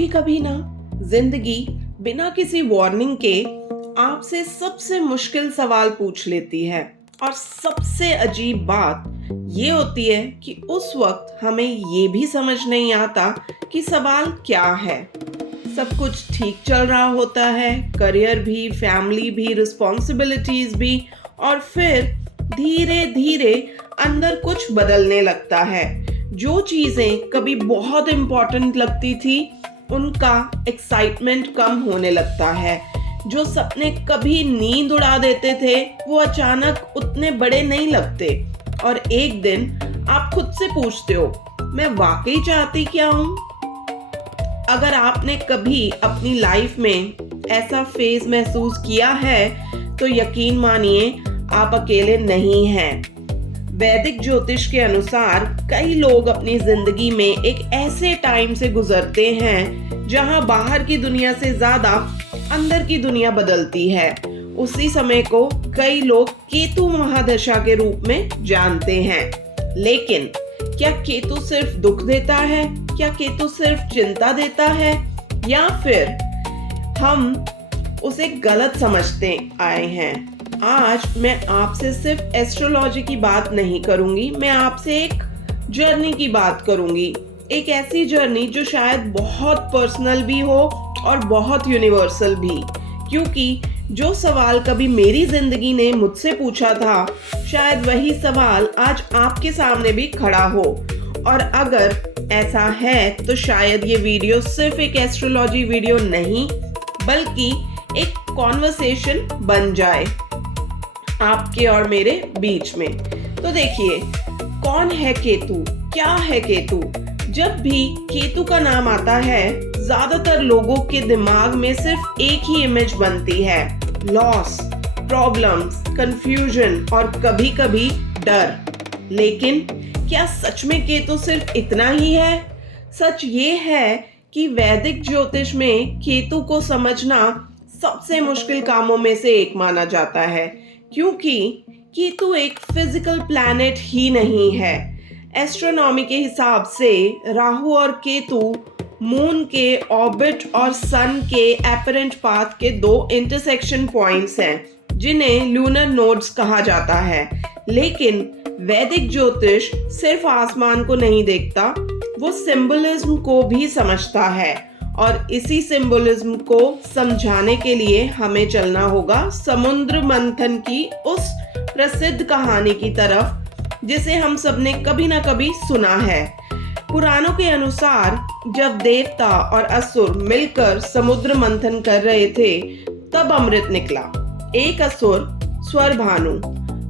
कभी कभी ना जिंदगी बिना किसी वार्निंग के आपसे सबसे मुश्किल सवाल पूछ लेती है। और सबसे अजीब बात ये होती है कि उस वक्त हमें ये भी समझ नहीं आता कि सवाल क्या है। सब कुछ ठीक चल रहा होता है, करियर भी, फैमिली भी, रिस्पॉन्सिबिलिटीज भी, और फिर धीरे धीरे अंदर कुछ बदलने लगता है। जो चीजें कभी बहुत इम्पोर्टेंट लगती थी उनका एक्साइटमेंट कम होने लगता है। जो सपने कभी नींद उड़ा देते थे वो अचानक उतने बड़े नहीं लगते। और एक दिन आप खुद से पूछते हो, मैं वाकई चाहती क्या हूँ? अगर आपने कभी अपनी लाइफ में ऐसा फेज महसूस किया है तो यकीन मानिए आप अकेले नहीं हैं। वैदिक ज्योतिष के अनुसार कई लोग अपनी जिंदगी में एक ऐसे टाइम से गुजरते हैं जहां बाहर की दुनिया से ज्यादा अंदर की दुनिया बदलती है। उसी समय को कई लोग केतु महादशा के रूप में जानते हैं। लेकिन क्या केतु सिर्फ दुख देता है? क्या केतु सिर्फ चिंता देता है? या फिर हम उसे गलत समझते आए हैं? आज मैं आपसे सिर्फ एस्ट्रोलॉजी की बात नहीं करूंगी, मैं आपसे एक जर्नी की बात करूंगी। एक ऐसी जर्नी जो शायद बहुत पर्सनल भी हो और बहुत यूनिवर्सल भी। क्योंकि जो सवाल कभी मेरी जिंदगी ने मुझसे पूछा था, शायद वही सवाल आज आपके सामने भी खड़ा हो। और अगर ऐसा है तो शायद ये वीडियो सिर्फ एक एस्ट्रोलॉजी वीडियो नहीं बल्कि एक कॉन्वर्सेशन बन जाए आपके और मेरे बीच में। तो देखिए, कौन है केतु? क्या है केतु? जब भी केतु का नाम आता है ज्यादातर लोगों के दिमाग में सिर्फ एक ही इमेज बनती है, लॉस, प्रॉब्लम्स, कंफ्यूजन और कभी कभी डर। लेकिन क्या सच में केतु सिर्फ इतना ही है? सच ये है कि वैदिक ज्योतिष में केतु को समझना सबसे मुश्किल कामों में से एक माना जाता है। क्योंकि केतु एक फिजिकल प्लैनेट ही नहीं है। एस्ट्रोनॉमी के हिसाब से राहु और केतु मून के ऑर्बिट और सन के एपरेंट पाथ के दो इंटरसेक्शन पॉइंट्स हैं जिन्हें लूनर नोड्स कहा जाता है। लेकिन वैदिक ज्योतिष सिर्फ आसमान को नहीं देखता, वो सिंबलिज्म को भी समझता है। और इसी सिंबलिज्म को समझाने के लिए हमें चलना होगा समुद्र मंथन की उस प्रसिद्ध कहानी की तरफ जिसे हम सबने कभी ना कभी सुना है। पुराणों के अनुसार जब देवता और असुर मिलकर समुद्र मंथन कर रहे थे तब अमृत निकला। एक असुर स्वरभानु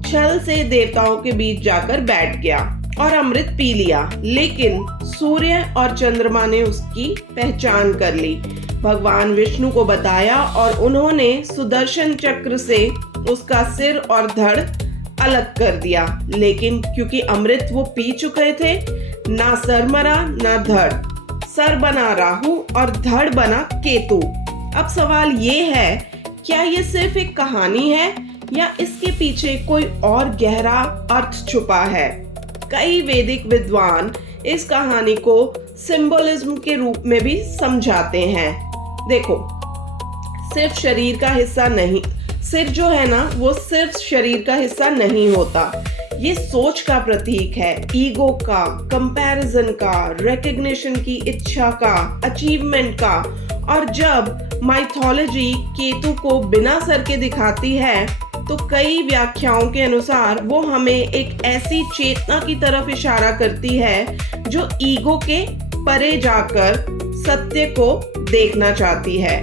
छल से देवताओं के बीच जाकर बैठ गया और अमृत पी लिया। लेकिन सूर्य और चंद्रमा ने उसकी पहचान कर ली, भगवान विष्णु को बताया और उन्होंने सुदर्शन चक्र से उसका सिर और धड़ अलग कर दिया। लेकिन क्योंकि अमृत वो पी चुके थे, ना सर मरा ना धड़। सर बना राहु और धड़ बना केतु। अब सवाल ये है, क्या ये सिर्फ एक कहानी है या इसके पीछे कोई और गहरा अर्थ छुपा है? कई वैदिक विद्वान इस कहानी को सिंबलिज्म के रूप में भी समझाते हैं। देखो, सिर्फ शरीर का हिस्सा नहीं, सिर जो है ना वो सिर्फ शरीर का हिस्सा नहीं होता। ये सोच का प्रतीक है, ईगो का, कंपैरिजन का, रिकग्निशन की इच्छा का, अचीवमेंट का। और जब माइथोलॉजी केतु को बिना सर के दिखाती है तो कई व्याख्याओं के अनुसार वो हमें एक ऐसी चेतना की तरफ इशारा करती है जो ईगो के परे जाकर सत्य को देखना चाहती है।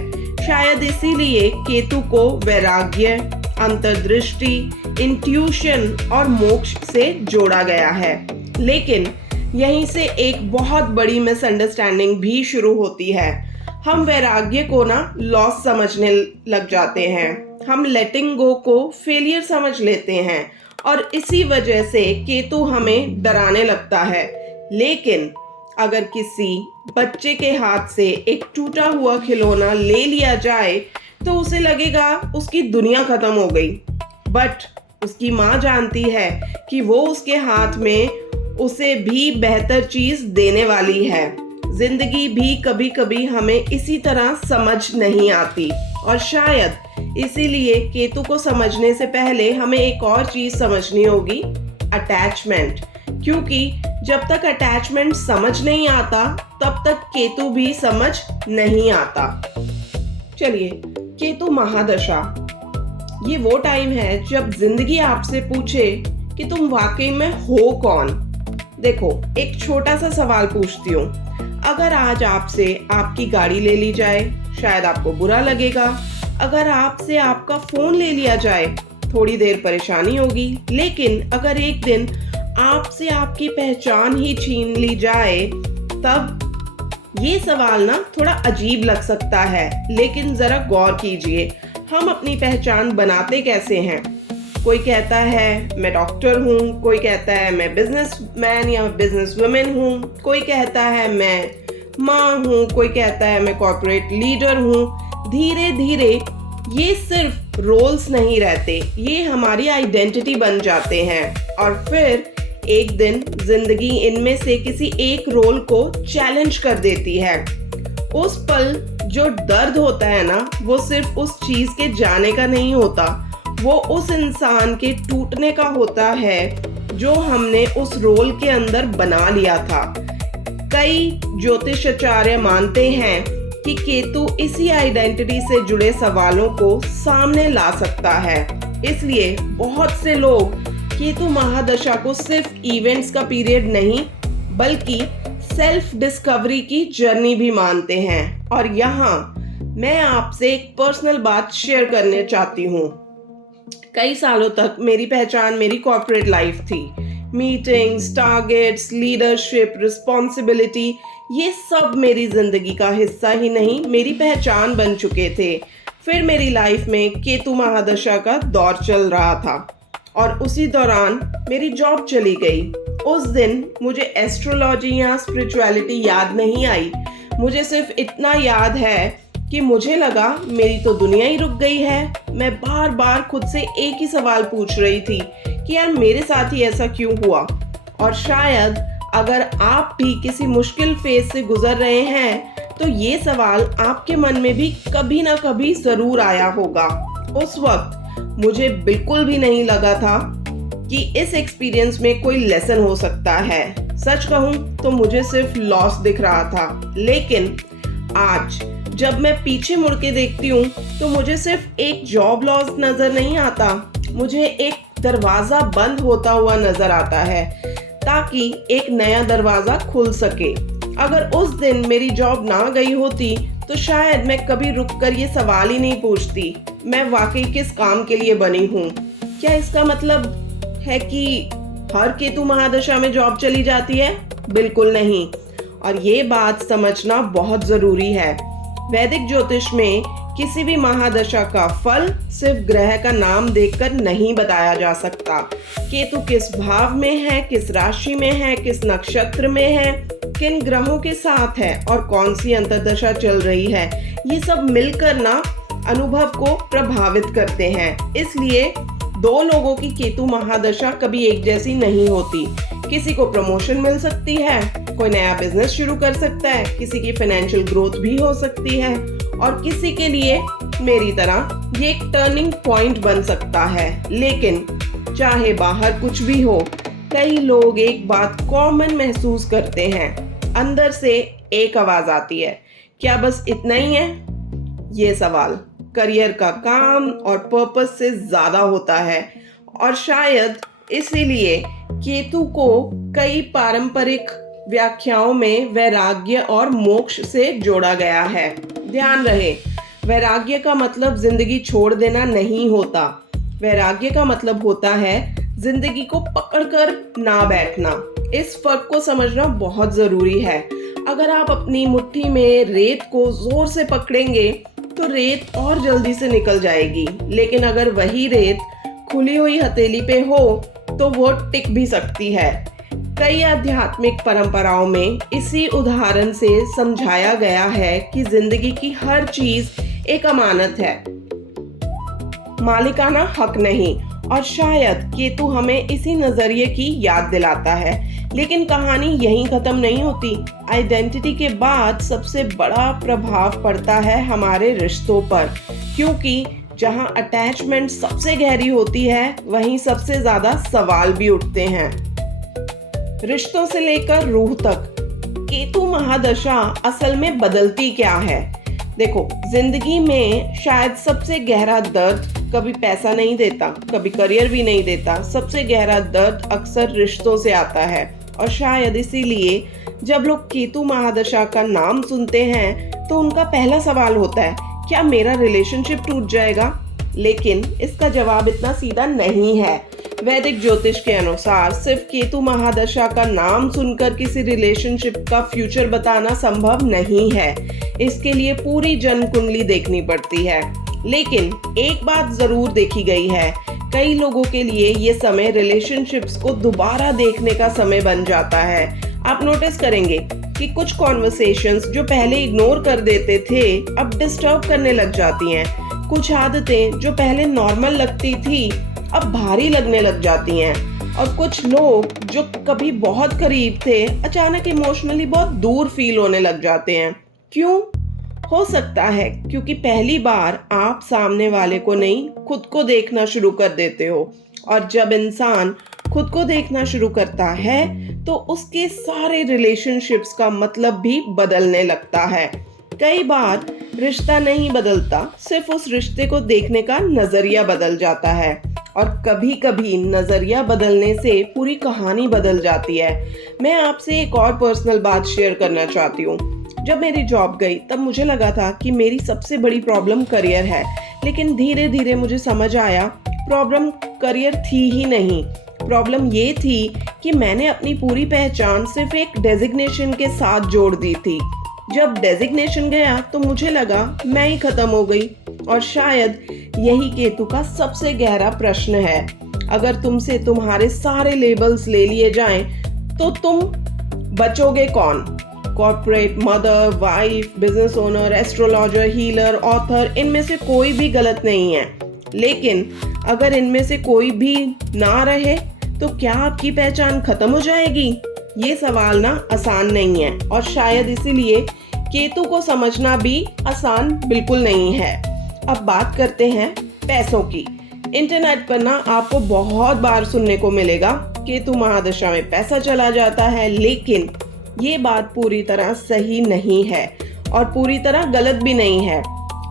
शायद इसीलिए केतु को वैराग्य, अंतर्दृष्टि, इंट्यूशन और मोक्ष से जोड़ा गया है। लेकिन यहीं से एक बहुत बड़ी मिसअंडरस्टैंडिंग भी शुरू होती है। हम वैराग्य को ना लॉस समझने लग जाते हैं, हम लेटिंग गो को फेलियर समझ लेते हैं और इसी वजह से केतु हमें डराने लगता है। लेकिन अगर किसी बच्चे के हाथ से एक टूटा हुआ खिलौना ले लिया जाए तो उसे लगेगा उसकी दुनिया खत्म हो गई। बट उसकी माँ जानती है कि वो उसके हाथ में उसे भी बेहतर चीज देने वाली है। जिंदगी भी कभी कभी हमें इसी तरह समझ नहीं आती, और शायद इसीलिए केतु को समझने से पहले हमें एक और चीज समझनी होगी, अटैचमेंट। क्योंकि जब तक अटैचमेंट समझ नहीं आता तब तक केतु भी समझ नहीं आता। चलिए, केतु महादशा, ये वो टाइम है जब जिंदगी आपसे पूछे कि तुम वाकई में हो कौन। देखो, एक छोटा सा सवाल पूछती हूँ, अगर आज आपसे आपकी गाड़ी ले ली जाए, शायद आपको बुरा लगेगा। अगर आपसे आपका फोन ले लिया जाए, थोड़ी देर परेशानी होगी। लेकिन अगर एक दिन आपसे आपकी पहचान ही छीन ली जाए, तब ये सवाल ना थोड़ा अजीब लग सकता है। लेकिन जरा गौर कीजिए, हम अपनी पहचान बनाते कैसे हैं? कोई कहता है मैं डॉक्टर हूँ, कोई कहता है मैं बिजनेसमैन या बिजनेस वुमेन हूँ, कोई कहता है मैं माँ हूँ, कोई कहता है मैं कॉर्पोरेट लीडर हूँ। धीरे धीरे ये सिर्फ रोल्स नहीं रहते, ये हमारी आइडेंटिटी बन जाते हैं। और फिर एक दिन जिंदगी इनमें से किसी एक रोल को चैलेंज कर देती है। उस पल जो दर्द होता है ना, वो सिर्फ उस चीज के जाने का नहीं होता, वो उस इंसान के टूटने का होता है जो हमने उस रोल के अंदर बना लिया था। कई ज्योतिषाचार्य मानते हैं कि केतु इसी आइडेंटिटी से जुड़े सवालों को सामने ला सकता है। इसलिए बहुत से लोग केतु महादशा को सिर्फ इवेंट्स का पीरियड नहीं, बल्कि सेल्फ डिस्कवरी की जर्नी भी मानते हैं। और यहाँ मैं आपसे एक पर्सनल बात शेयर करने चाहती हूँ। कई सालों तक मेरी पहचान मेरी कॉर्पोरेट लाइफ थी। मीटिंग्स, टारगेट्स, लीडरशिप, रिस्पॉन्सिबिलिटी, ये सब मेरी जिंदगी का हिस्सा ही नहीं, मेरी पहचान बन चुके थे। फिर मेरी लाइफ में केतु महादशा का दौर चल रहा था और उसी दौरान मेरी जॉब चली गई। उस दिन मुझे एस्ट्रोलॉजी या स्पिरिचुअलिटी याद नहीं आई। मुझे सिर्फ इतना याद है कि मुझे लगा मेरी तो दुनिया ही रुक गई है। मैं बार बार खुद से एक ही सवाल पूछ रही थी कि यार मेरे साथ ही ऐसा क्यों हुआ। और शायद अगर आप भी किसी मुश्किल फेज से गुजर रहे हैं तो ये सवाल आपके मन में भी कभी ना कभी जरूर आया होगा। उस वक्त मुझे बिल्कुल भी नहीं लगा था कि इस एक्सपीरियंस में कोई लेसन हो सकता है। सच कहूं तो मुझे सिर्फ लॉस दिख रहा था। लेकिन आज जब मैं पीछे मुड़ के देखती हूँ तो मुझे सिर्फ एक जॉब लॉस नजर नहीं आता, मुझे एक दरवाजा बंद होता हुआ नजर आता है ताकि एक नया दरवाजा खुल सके। अगर उस दिन मेरी जॉब ना गई होती तो शायद मैं कभी रुककर ये सवाल ही नहीं पूछती, मैं वाकई किस काम के लिए बनी हूँ। क्या इसका मतलब है कि हर केतु महादशा में जॉब चली जाती है? बिल्कुल नहीं। और ये बात समझना बहुत जरूरी है। वैदिक ज्योतिष में किसी भी महादशा का फल सिर्फ ग्रह का नाम देखकर नहीं बताया जा सकता। केतु किस भाव में है, किस राशि में है, किस नक्षत्र में है, किन ग्रहों के साथ है और कौन सी अंतर्दशा चल रही है, ये सब मिलकर ना अनुभव को प्रभावित करते हैं। इसलिए दो लोगों की केतु महादशा कभी एक जैसी नहीं होती। किसी को प्रमोशन मिल सकती है, कोई नया बिजनेस शुरू कर सकता है, किसी की फाइनेंशियल ग्रोथ भी हो सकती है और किसी के लिए मेरी तरह ये एक टर्निंग पॉइंट बन सकता है। लेकिन चाहे बाहर कुछ भी हो, कई लोग एक बात कॉमन महसूस करते हैं। अंदर से एक आवाज आती है, क्या बस इतना ही है? ये सवाल करियर का काम और पर्पस से ज्यादा होता है। और शायद इसीलिए केतु को कई पारंपरिक व्याख्याओं में वैराग्य और मोक्ष से जोड़ा गया है। ध्यान रहे, वैराग्य का मतलब जिंदगी छोड़ देना नहीं होता। वैराग्य का मतलब होता है जिंदगी को पकड़कर ना बैठना। इस फर्क को समझना बहुत जरूरी है। अगर आप अपनी मुट्ठी में रेत को जोर से पकड़ेंगे तो रेत और जल्दी से निकल जाएगी, लेकिन अगर वही रेत खुली हुई हथेली पे हो तो वो टिक भी सकती है। कई आध्यात्मिक परंपराओं में इसी उदाहरण से समझाया गया है कि जिंदगी की हर चीज एक अमानत है, मालिकाना हक नहीं, और शायद केतु हमें इसी नजरिए की याद दिलाता है। लेकिन कहानी यहीं खत्म नहीं होती। आइडेंटिटी के बाद सबसे बड़ा प्रभाव पड़ता है हमारे रिश्तों पर, क्योंकि जहां अटैचमेंट सबसे गहरी होती है वहीं सबसे ज्यादा सवाल भी उठते हैं। रिश्तों से लेकर रूह तक केतु महादशा असल में बदलती क्या है? देखो, जिंदगी में शायद सबसे गहरा दर्द कभी पैसा नहीं देता, कभी करियर भी नहीं देता। सबसे गहरा दर्द अक्सर रिश्तों से आता है। और शायद इसीलिए जब लोग केतु महादशा का नाम सुनते हैं तो उनका पहला सवाल होता है, क्या मेरा रिलेशनशिप टूट जाएगा? लेकिन इसका जवाब इतना सीधा नहीं है। वैदिक ज्योतिष के अनुसार सिर्फ केतु महादशा का नाम सुनकर किसी रिलेशनशिप का फ्यूचर बताना संभव नहीं है। इसके लिए पूरी जन्म कुंडली देखनी पड़ती है। लेकिन एक बात जरूर देखी गई है, कई लोगों के लिए ये समय रिलेशनशिप्स को दोबारा देखने का समय बन जाता है। आप नोटिस करेंगे कि कुछ कॉन्वर्सेशंस जो पहले इग्नोर कर देते थे अब डिस्टर्ब करने लग जाती हैं। कुछ आदतें जो पहले नॉर्मल लगती थी अब भारी लगने लग जाती हैं। और कुछ लोग जो कभी बहुत करीब थे अचानक इमोशनली बहुत दूर फील होने लग जाते हैं। क्यों? हो सकता है क्योंकि पहली बार आप सामने वाले को नहीं, खुद को देखना शुरू कर देते हो। और जब इंसान खुद को देखना शुरू करता है तो उसके सारे रिलेशनशिप्स का मतलब भी बदलने लगता है। कई बार रिश्ता नहीं बदलता, सिर्फ उस रिश्ते को देखने का नजरिया बदल जाता है। और कभी कभी नजरिया बदलने से पूरी कहानी बदल जाती है। मैं आपसे एक और पर्सनल बात शेयर करना चाहती हूँ। जब मेरी जॉब गई तब मुझे लगा था कि मेरी सबसे बड़ी प्रॉब्लम करियर है। लेकिन धीरे धीरे मुझे समझ आया प्रॉब्लम करियर थी ही नहीं। प्रॉब्लम ये थी कि मैंने अपनी पूरी पहचान सिर्फ एक डेजिग्नेशन के साथ जोड़ दी थी। जब डेजिग्नेशन गया तो मुझे लगा मैं ही खत्म हो गई। और शायद यही केतु का सबसे गहरा प्रश्न है। अगर तुमसे तुम्हारे सारे लेबल्स ले लिए जाएं तो तुम बचोगे कौन? Corporate, mother, wife, business owner, astrologer, healer, author, इनमें से कोई भी गलत नहीं है। लेकिन अगर इनमें से कोई भी ना रहे तो क्या आपकी पहचान खत्म हो जाएगी? ये सवाल ना आसान नहीं है। और शायद इसीलिए केतु को समझना भी आसान बिल्कुल नहीं है। अब बात करते हैं पैसों की। इंटरनेट पर ना आपको बहुत बार सुनने को मिलेगा केतु महादशा में पैसा चला जाता है। लेकिन ये बात पूरी तरह सही नहीं है और पूरी तरह गलत भी नहीं है।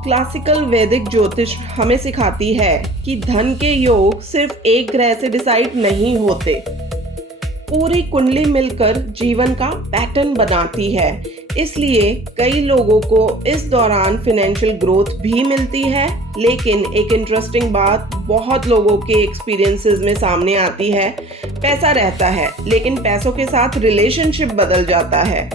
क्लासिकल वैदिक ज्योतिष हमें सिखाती है कि धन के योग सिर्फ एक ग्रह से डिसाइड नहीं होते, पूरी कुंडली मिलकर जीवन का पैटर्न बनाती है। इसलिए कई लोगों को इस दौरान फाइनेंशियल ग्रोथ भी मिलती है। लेकिन एक इंटरेस्टिंग बात बहुत लोगों के एक्सपीरियंसेस में सामने आती है, पैसा रहता है लेकिन पैसों के साथ रिलेशनशिप बदल जाता है।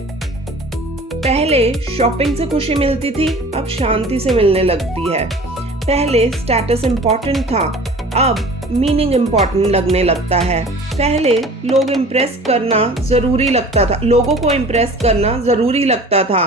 पहले शॉपिंग से खुशी मिलती थी, अब शांति से मिलने लगती है। पहले स्टेटस इम्पोर्टेंट था, अब मीनिंग इम्पोर्टेंट लगने लगता है। पहले लोगों को इम्प्रेस करना जरूरी लगता था,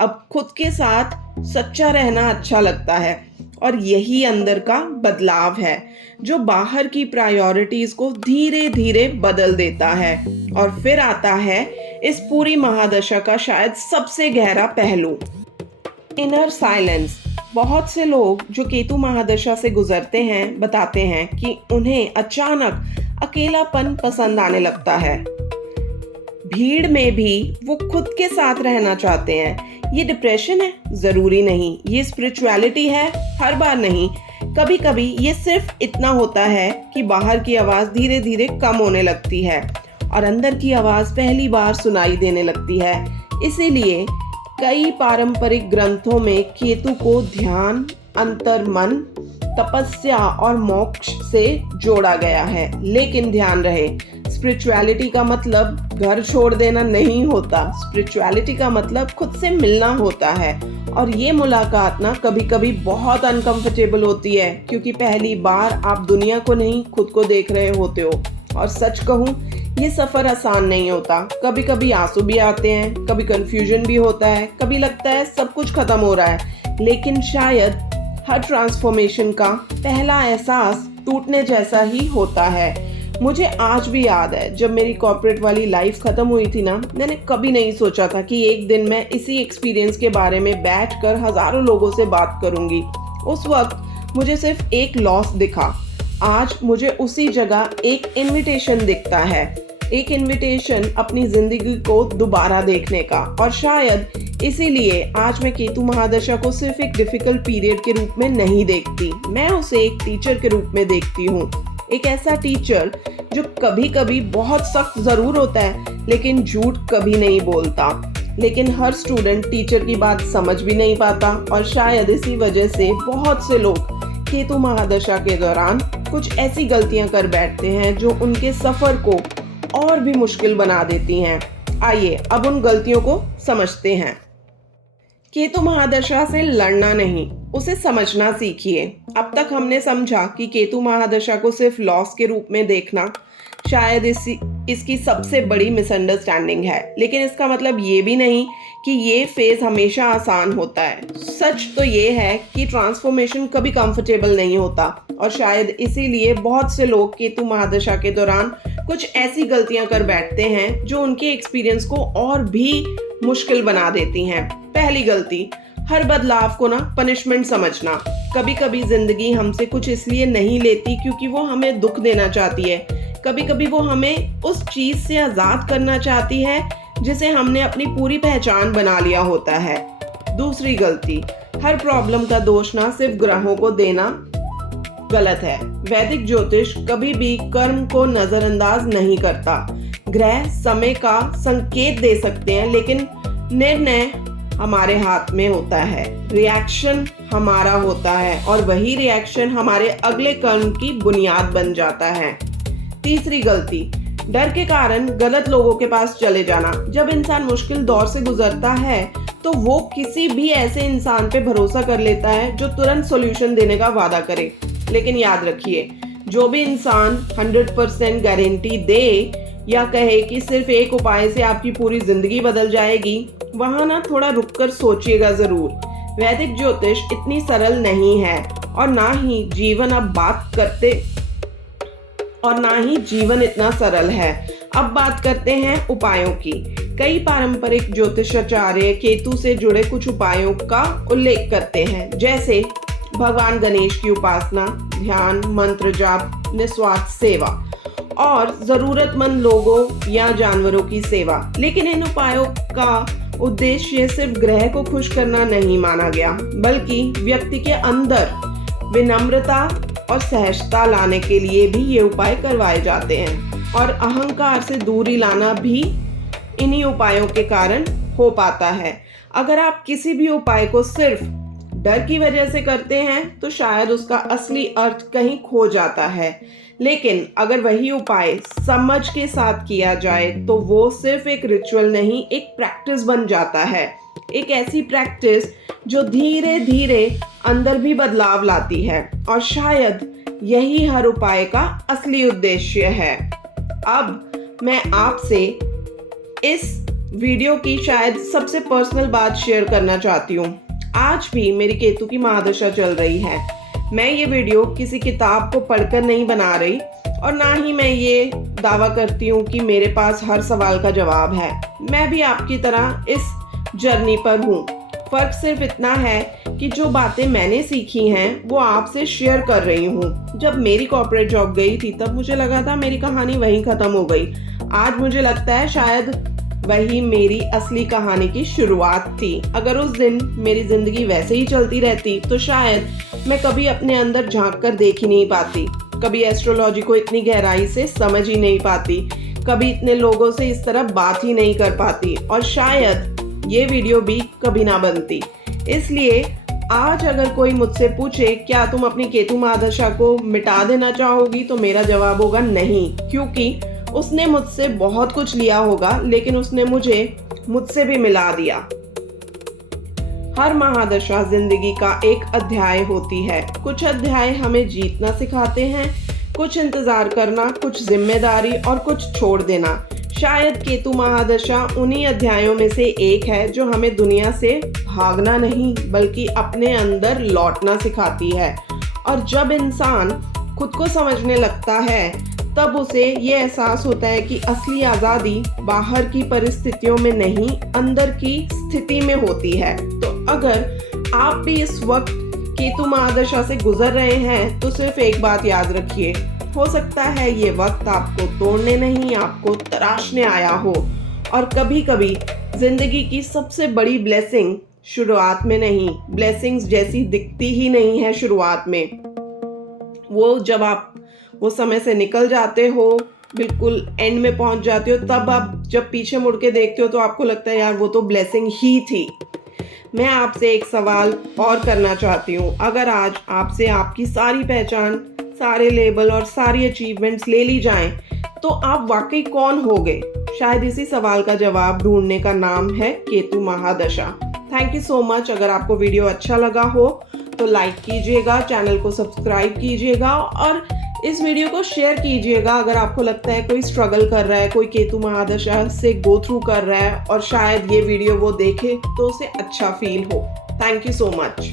अब खुद के साथ सच्चा रहना अच्छा लगता है। और यही अंदर का बदलाव है जो बाहर की प्रायोरिटीज को धीरे धीरे बदल देता है। और फिर आता है इस पूरी महादशा का शायद सबसे गहरा पहलू, इनर साइलेंस। बहुत से लोग जो केतु महादशा से गुजरते हैं बताते हैं कि उन्हें अचानक अकेलापन पसंद आने लगता है। भीड़ में भी वो खुद के साथ रहना चाहते हैं। ये डिप्रेशन है? जरूरी नहीं। ये स्पिरिचुअलिटी है? हर बार नहीं। कभी कभी ये सिर्फ इतना होता है कि बाहर की आवाज धीरे धीरे कम होने लगती है और अंदर की आवाज पहली बार सुनाई देने लगती है। इसीलिए कई पारंपरिक ग्रंथों में केतु को ध्यान, अंतर्मन, तपस्या और मोक्ष से जोड़ा गया है। लेकिन ध्यान रहे, स्पिरिचुअलिटी का मतलब घर छोड़ देना नहीं होता। स्पिरिचुअलिटी का मतलब खुद से मिलना होता है। और ये मुलाकात ना कभी कभी बहुत अनकंफर्टेबल होती है, क्योंकि पहली बार आप दुनिया को नहीं खुद को देख रहे होते हो। और सच कहूँ, ये सफर आसान नहीं होता। कभी कभी आंसू भी आते हैं, कभी कंफ्यूजन भी होता है, कभी लगता है सब कुछ खत्म हो रहा है। लेकिन शायद हर ट्रांसफॉर्मेशन का पहला एहसास टूटने जैसा ही होता है। मुझे आज भी याद है जब मेरी कॉर्पोरेट वाली लाइफ खत्म हुई थी ना, मैंने कभी नहीं सोचा था कि एक दिन मैं इसी एक्सपीरियंस के बारे में बैठकर हजारों लोगों से बात करूंगी। उस वक्त मुझे सिर्फ एक लॉस दिखा, आज मुझे उसी जगह एक इनविटेशन दिखता है, एक इनविटेशन अपनी जिंदगी को दोबारा देखने का। और शायद इसीलिए आज मैं केतु महादशा को सिर्फ एक डिफिकल्ट पीरियड के रूप में नहीं देखती, मैं उसे एक टीचर के रूप में देखती हूँ। एक ऐसा टीचर जो कभी कभी बहुत सख्त जरूर होता है लेकिन झूठ कभी नहीं बोलता। लेकिन हर स्टूडेंट टीचर की बात समझ भी नहीं पाता और शायद इसी वजह से बहुत से लोग केतु महादशा के दौरान कुछ ऐसी गलतियां कर बैठते हैं जो उनके सफर को और भी मुश्किल बना देती हैं। आइए अब उन गलतियों को समझते हैं। केतु महादशा से लड़ना नहीं, उसे समझना सीखिए। अब तक हमने समझा कि केतु महादशा को सिर्फ लॉस के रूप में देखना शायद इसकी सबसे बड़ी मिसअंडरस्टैंडिंग है, लेकिन इसका मतलब ये भी नहीं कि ये फेज हमेशा आसान होता है। सच तो ये है कि ट्रांसफॉर्मेशन कभी कंफर्टेबल नहीं होता और शायद इसीलिए बहुत से लोग केतु महादशा के दौरान कुछ ऐसी गलतियां कर बैठते हैं जो उनके एक्सपीरियंस को और भी मुश्किल बना देती हैं। पहली गलती, हर बदलाव को ना पनिशमेंट समझना। कभी कभी जिंदगी हमसे कुछ इसलिए नहीं लेती क्योंकि वो हमें दुख देना चाहती है, कभी कभी वो हमें उस चीज से आजाद करना चाहती है जिसे हमने अपनी पूरी पहचान बना लिया होता है। दूसरी गलती, हर प्रॉब्लम का दोष ना सिर्फ ग्रहों को देना गलत है। वैदिक ज्योतिष कभी भी कर्म को नजरअंदाज नहीं करता। ग्रह समय का संकेत दे सकते हैं लेकिन निर्णय हमारे हाथ में होता है, रिएक्शन हमारा होता है और वही रिएक्शन हमारे अगले कर्म की बुनियाद बन जाता है। तीसरी गलती, डर के कारण गलत लोगों के पास चले जाना। जब इंसान मुश्किल दौर से गुजरता है तो वो किसी भी ऐसे इंसान पे भरोसा कर लेता है जो तुरंत सॉल्यूशन देने का वादा करे। लेकिन याद रखिए, जो भी इंसान 100% गारंटी दे या कहे कि सिर्फ एक उपाय से आपकी पूरी जिंदगी बदल जाएगी, वहां ना थोड़ा रुककर सोचिएगा जरूर। वैदिक ज्योतिष इतनी सरल नहीं है और ना ही जीवन इतना सरल है। अब बात करते हैं उपायों की। कई पारंपरिक ज्योतिषाचार्य केतु से जुड़े कुछ उपायों का उल्लेख करते हैं, जैसे भगवान गणेश की उपासना, ध्यान, मंत्र जाप, निस्वार्थ सेवा और जरूरतमंद लोगों या जानवरों की सेवा। लेकिन इन उपायों का उद्देश्य सिर्फ ग्रह को खुश करना नहीं माना गया, बल्कि व्यक्ति के अंदर विनम्रता और सहजता लाने के लिए भी ये उपाय करवाए जाते हैं और अहंकार से दूरी लाना भी इन्हीं उपायों के कारण हो पाता है। अगर आप किसी भी उपाय को सिर्फ डर की वजह से करते हैं तो शायद उसका असली अर्थ कहीं खो जाता है, लेकिन अगर वही उपाय समझ के साथ किया जाए तो वो सिर्फ एक रिचुअल नहीं, एक प्रैक्टिस बन जाता है। एक ऐसी प्रैक्टिस जो धीरे धीरे अंदर भी बदलाव लाती है और शायद यही हर उपाय का असली उद्देश्य है। अब मैं आपसे इस वीडियो की शायद सबसे पर्सनल बात शेयर करना चाहती हूँ। आज भी मेरी केतु की महादशा चल रही है। मैं ये वीडियो किसी किताब को पढ़कर नहीं बना रही और ना ही मैं ये दावा करती हूँ कि मेरे पास हर सवाल का जवाब है। मैं भी आपकी तरह इस जर्नी पर हूँ। फर्क सिर्फ इतना है कि जो बातें मैंने सीखी हैं वो आपसे शेयर कर रही हूँ। जब मेरी कॉर्पोरेट जॉब गई थी तब मुझे लगा था मेरी कहानी वहीं खत्म हो गई। आज मुझे लगता है शायद वही मेरी असली कहानी की शुरुआत थी। अगर उस दिन मेरी जिंदगी वैसे ही चलती रहती तो शायद मैं कभी अपने अंदर झांक कर देख ही नहीं पाती, कभी एस्ट्रोलॉजी को इतनी गहराई से समझ ही नहीं पाती, कभी इतने लोगों से इस तरह बात ही नहीं कर पाती और शायद ये वीडियो भी कभी ना बनती। इसलिए आज अगर कोई मुझसे पूछे क्या तुम अपनी केतु महादशा को मिटा देना चाहोगी, तो मेरा जवाब होगा नहीं, क्योंकि उसने मुझसे बहुत कुछ लिया होगा लेकिन उसने मुझसे भी मिला दिया। हर महादशा जिंदगी का एक अध्याय होती है। कुछ अध्याय हमें जीतना सिखाते हैं, कुछ इंतजार करना, कुछ जिम्मेदारी और कुछ छोड़ देना। शायद केतु महादशा उन्हीं अध्यायों में से एक है जो हमें दुनिया से भागना नहीं बल्कि अपने अंदर लौटना सिखाती है। और जब इंसान खुद को समझने लगता है, तब उसे ये एहसास होता है कि असली आज़ादी बाहर की परिस्थितियों में नहीं, अंदर की स्थिति में होती है। तो अगर आप भी इस वक्त केतु महादशा से गुजर रहे हैं तो सिर्फ एक बात याद रखिए, हो सकता है ये वक्त आपको तोड़ने नहीं, आपको तराशने आया हो। और कभी कभी जिंदगी की सबसे बड़ी ब्लेसिंग शुरुआत में नहीं, ब्लेसिंग्स जैसी दिखती ही नहीं है शुरुआत में। वो जब आप वो समय से निकल जाते हो, बिल्कुल एंड में पहुंच जाते हो, तब आप जब पीछे मुड़ के देखते हो तो आपको लगता है यार वो तो ब्लेसिंग ही थी। मैं आपसे एक सवाल और करना चाहती हूँ, अगर आज आपसे आपकी सारी पहचान, सारे लेबल और सारी अचीवमेंट्स ले ली जाएं, तो आप वाकई कौन होगे? शायद इसी सवाल का जवाब ढूंढने का नाम है केतु महादशा। Thank you so much. अगर आपको वीडियो अच्छा लगा हो तो लाइक कीजिएगा, चैनल को सब्सक्राइब कीजिएगा और इस वीडियो को शेयर कीजिएगा अगर आपको लगता है कोई स्ट्रगल कर रहा है, कोई केतु महादशा से गो थ्रू कर रहा है और शायद ये वीडियो वो देखे तो उसे अच्छा फील हो। Thank you so much.